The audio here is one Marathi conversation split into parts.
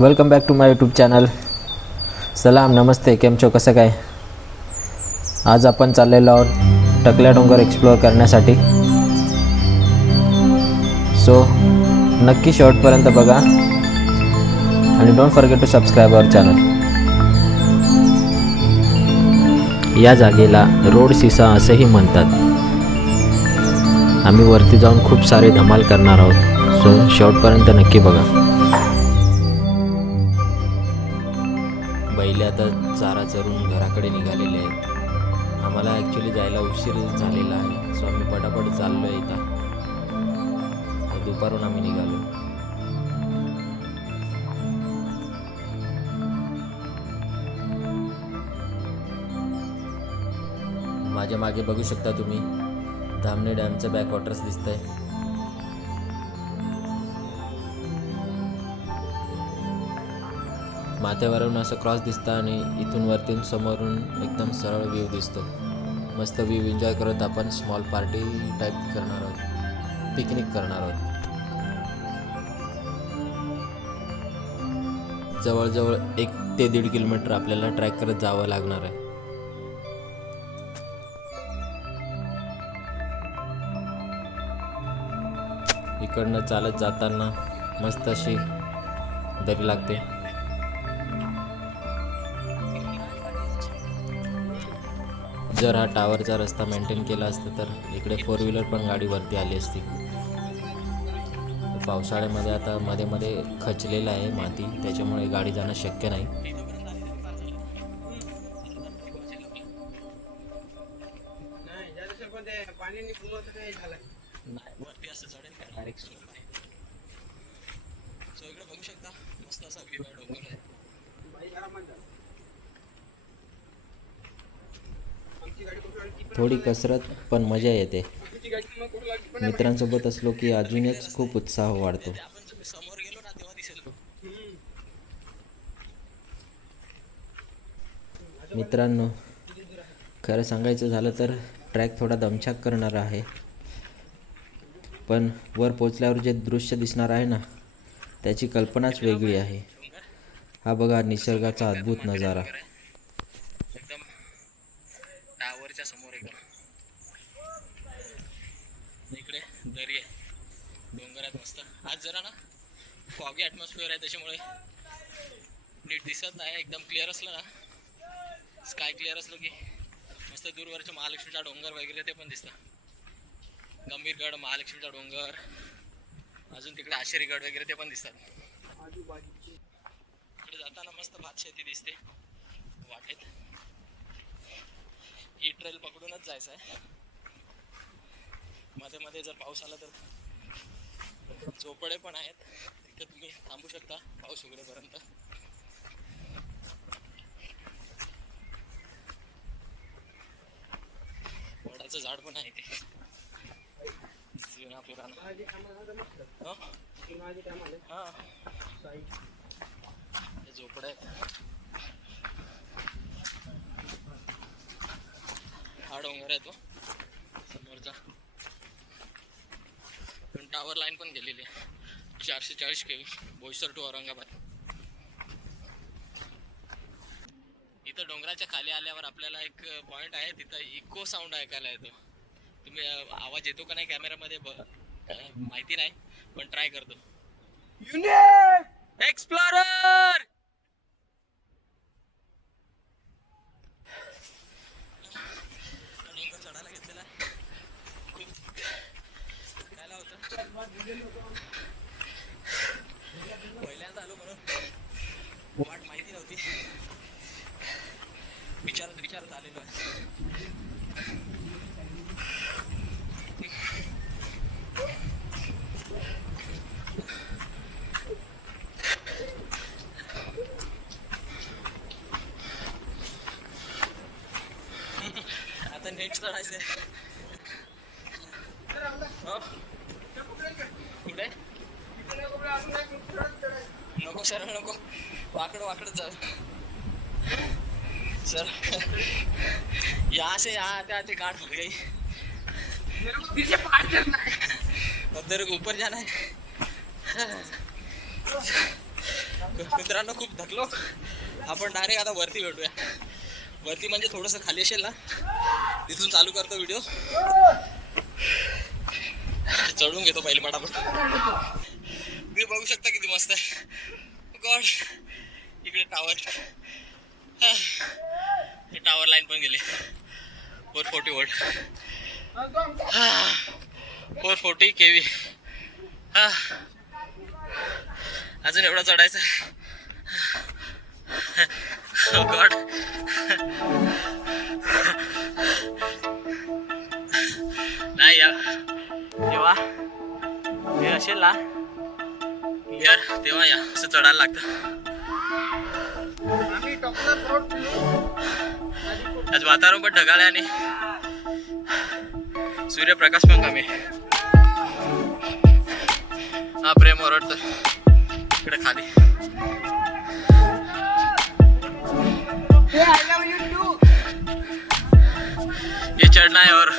Welcome back to my YouTube channel सलाम नमस्ते केम छो कसं काय? आज आपण चाललेलो आहोत टकल्या डोंगर एक्सप्लोअर करण्यासाठी. सो नक्की शेवटपर्यंत बघा. आणि don't forget to subscribe our channel या जागेला रोड सिसा असेही म्हणतात. आम्ही वरती जाऊन खूप सारे धमाल करणार आहोत. सो शेवटपर्यंत नक्की बघा. पारून आम्ही निघालो. माझ्या मागे बघू शकता तुम्ही धामणे डॅमचं बॅकवॉटर्स दिसतंय. माथ्यावरून असं क्रॉस दिसतं आणि इथून वरती समोरून एकदम सरळ व्ह्यू दिसतो मस्त व्ह्यू एन्जॉय करत आपण स्मॉल पार्टी टाईप करणार आहोत. पिकनिक करणार आहोत. जवळजवळ एक ते दीड किलोमीटर आपल्याला ट्रॅक करत जावं लागणार आहे. इकडनं चालत जाताना मस्त अशी दरी लागते. जर हा टावरचा रस्ता मेंटेन केला असता तर इकडे फोर व्हीलर पण गाडी वरती आली असती. पावसाळ्यामध्ये आता मध्ये मध्ये खचलेलं आहे माती त्याच्यामुळे गाडी जाणं शक्य नाही. थोडी कसरत पण मजा येते. मित्रांसोबत असलो की अजूनच खूप उत्साह वाढतो. मित्रांनो खरं सांगायचं झालं तर ट्रॅक थोडा दमछाक करणारा आहे. पण वर पोचल्यावर जे दृश्य दिसणार आहे ना त्याची कल्पनाच वेगळी आहे. हा बघा निसर्गाचा अद्भुत नजारा. समोर इकडे दरी आहे. डोंगरात मस्त. आज जरा ना फॉगी ॲटमॉस्फिअर आहे त्याच्यामुळे नीट दिसत नाही. एकदम क्लिअर असलं ना. स्काय क्लिअर असलं की मस्त दूरवरच्या महालक्ष्मीचा डोंगर वगैरे ते पण दिसतं. गंभीरगड महालक्ष्मीचा डोंगर. अजून तिकडे आशेरीगड वगैरे ते पण दिसतात. इकडे जाताना मस्त भात शेती दिसते. वाटेत. ही ट्रेल पकडूनच जायचं आहे. मध्ये मध्ये जर पाऊस आला तर झोपडे पण आहेत. तिथे तुम्ही थांबू शकता पाऊस उघडेपर्यंत. वडाचं झाड पण आहे ते. जुना पुराणा हा. झोपडे आहेत. हा डोंगर आहे तो हो समोरचा पण टावर लाईन पण गेलेली आहे. चारशे चाळीस केवी. बोईसर टू औरंगाबाद. इथं डोंगराच्या खाली आल्यावर आपल्याला एक पॉइंट आहे. तिथं इको साऊंड ऐकायला येतो. तुम्ही आवाज येतो का नाही कॅमेरामध्ये माहिती नाही पण ट्राय करतो. एक्सप्लोरर डोंगर चढायला घेतलेला आहे. खूप काय होतं पहिल्यांदा आलो म्हणून वाट माहिती नव्हती. विचारत विचारत आलेलो आहे. आता नेट चढायचंय. हो? नको सरळ नको. वाकड वाकड जा. सर या से या आते आते गांठ हो गई. अब तेरे को ऊपर जाना है. मित्रांनो खूप थकलो. आपण डायरेक्ट आता वरती भेटूया. वरती म्हणजे थोडंसं खाली असेल ना? तिथून चालू करतो व्हिडिओ चढून घेतो पहिले पटापट. व्ह्यू बघू शकता किती मस्त आहे. गॉड इकडे टावर हे. टावर लाईन पण गेली. Four forty volt four forty K V अजून एवढा चढायचं. Oh गॉड नाही या तेव्हा हे असेल ना? क्लिअर तेव्हा या असं चढायला लागतं. आज वातावरण पण ढगाळ आहे आणि सूर्यप्रकाश पण कमी आहे. हा प्रेम ओरडतो इकडे खाली. ये चढना आहे और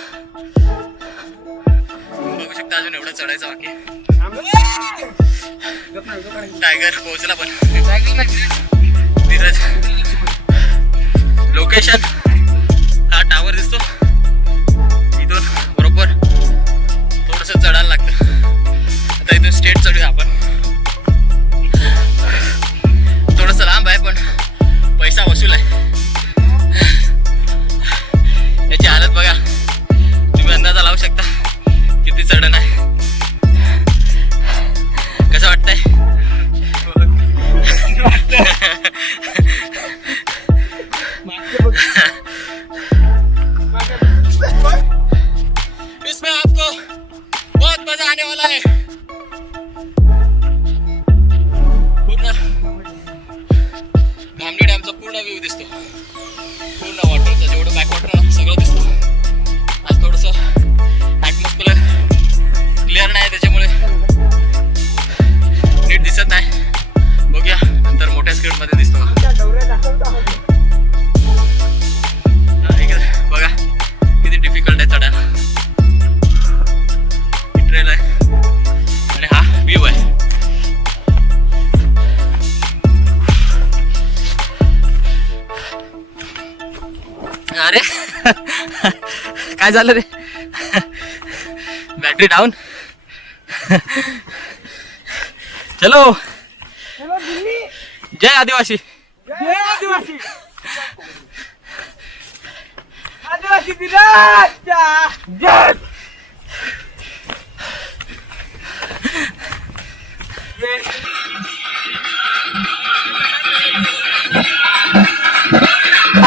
बघू शकता अजून एवढं चढायचं बाकी. टायगर पोहोचला पण. धीरज. लोकेशन हा टावर दिसतो. इथून बरोबर. थोडस चढायला लागतं. आता इथून स्टेट चढूया आपण. वाला है काय झालं रे? बॅटरी डाऊन चलो. जय आदिवासी. आदिवासी. आदिवासी जय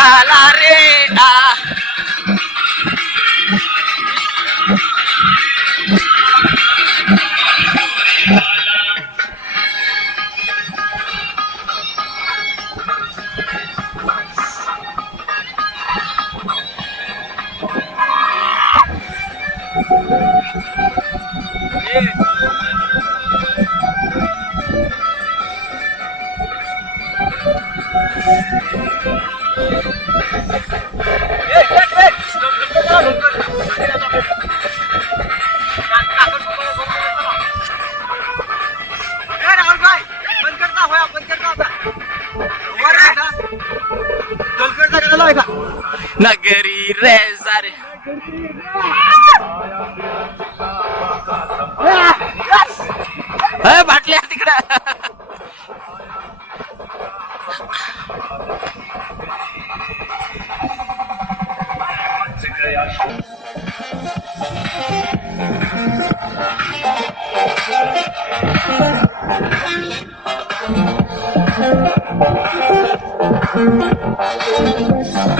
आला रे आ. E Zare. अरे बाटल्या तिकडे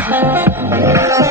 Thank you. Yeah.